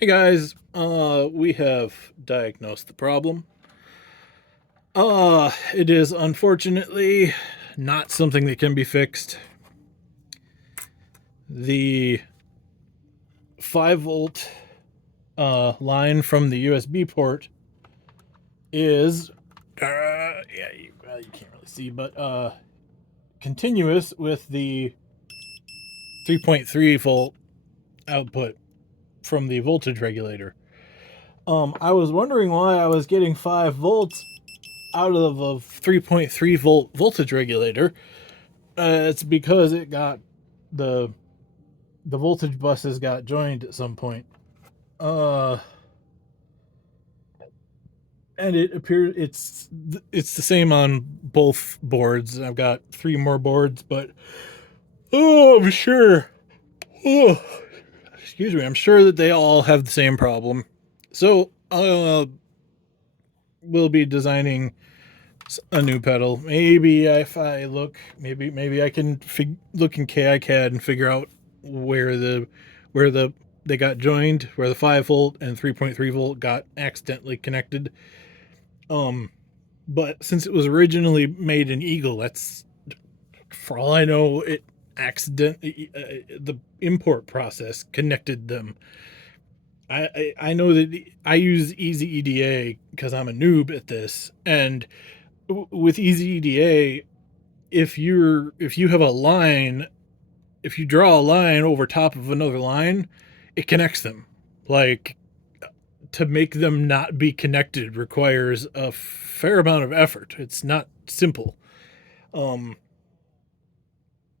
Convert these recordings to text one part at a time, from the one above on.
Hey guys, we have diagnosed the problem. It is unfortunately not something that can be fixed. The 5 volt line from the USB port is, you can't really see, but continuous with the 3.3 volt output from the voltage regulator. I was wondering why I was getting 5 volts out of a 3.3 volt voltage regulator. It's because it got the the voltage buses got joined at some point. Uh, and it appears it's the same on both boards. I've got 3 more boards, but I'm sure. Oh, excuse me. I'm sure that they all have the same problem. So we'll be designing a new pedal. Maybe if I look, maybe I can look in KiCad and figure out where the they got joined, where the 5 volt and 3.3 volt got accidentally connected. Um, but since it was originally made in Eagle, that's for all I know, it accidentally the import process connected them. I know that I use Easy EDA because I'm a noob at this, and with Easy EDA, if you have a line, if you draw a line over top of another line, it connects them. Like, to make them not be connected requires a fair amount of effort. It's not simple. Um,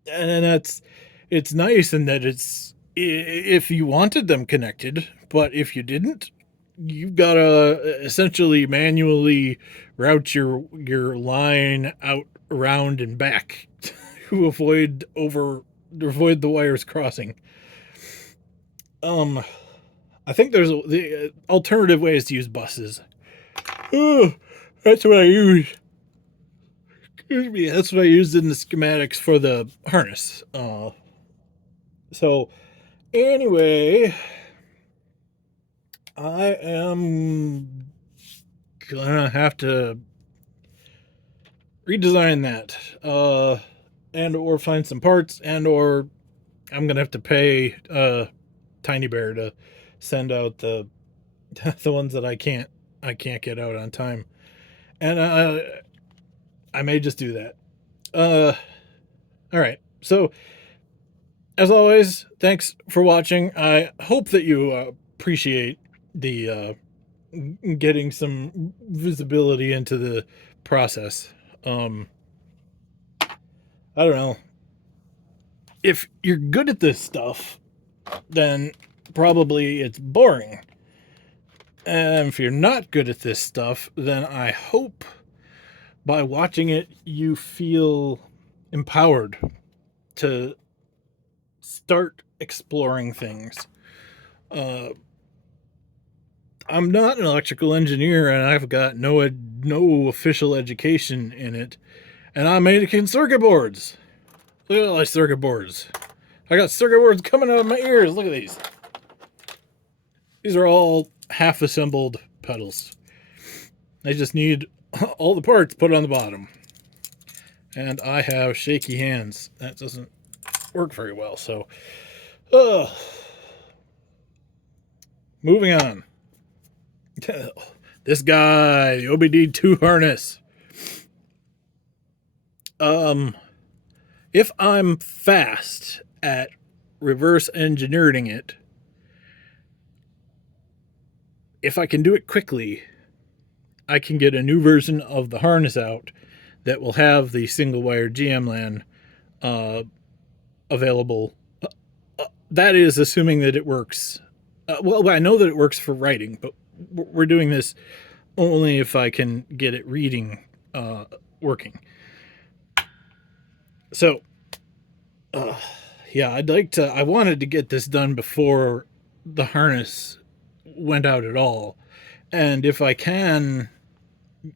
and that's it's nice in that it's if you wanted them connected, but if you didn't, you've got to essentially manually route your line out, around, and back to avoid the wires crossing. Um, I think there's the alternative ways to use buses. Oh, that's what I use. Excuse me. That's what I used in the schematics for the harness. So anyway, I am gonna have to redesign that, and or find some parts, and or I'm gonna have to pay Tiny Bear to send out the the ones that I can't get out on time, and I may just do that. All right. So as always, thanks for watching. I hope that you appreciate the getting some visibility into the process. Um, I don't know. If you're good at this stuff, then probably it's boring. And if you're not good at this stuff, then I hope by watching it you feel empowered to start exploring things. Uh, I'm not an electrical engineer, and I've got no official education in it. And I'm making circuit boards. Look at all these circuit boards. I got circuit boards coming out of my ears. Look at these. These are all half assembled pedals. I just need all the parts put on the bottom. And I have shaky hands. That doesn't work very well. So, moving on. This guy, the OBD2 harness. If I'm fast at reverse engineering it, if I can do it quickly, I can get a new version of the harness out that will have the single wire GM LAN available. That is assuming that it works. Well, I know that it works for writing, but we're doing this only if I can get it reading working. So, yeah, I wanted to get this done before the harness went out at all. And if I can,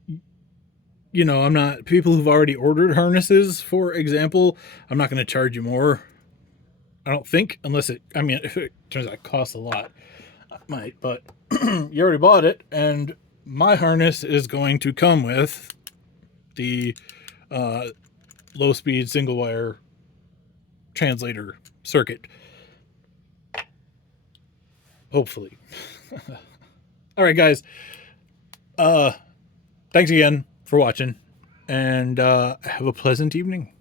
I'm not, people who've already ordered harnesses, for example, I'm not going to charge you more. I don't think, unless it turns out it costs a lot. Might, but you already bought it, and my harness is going to come with the low speed single wire translator circuit. Hopefully. All right, guys. Thanks again for watching, and have a pleasant evening.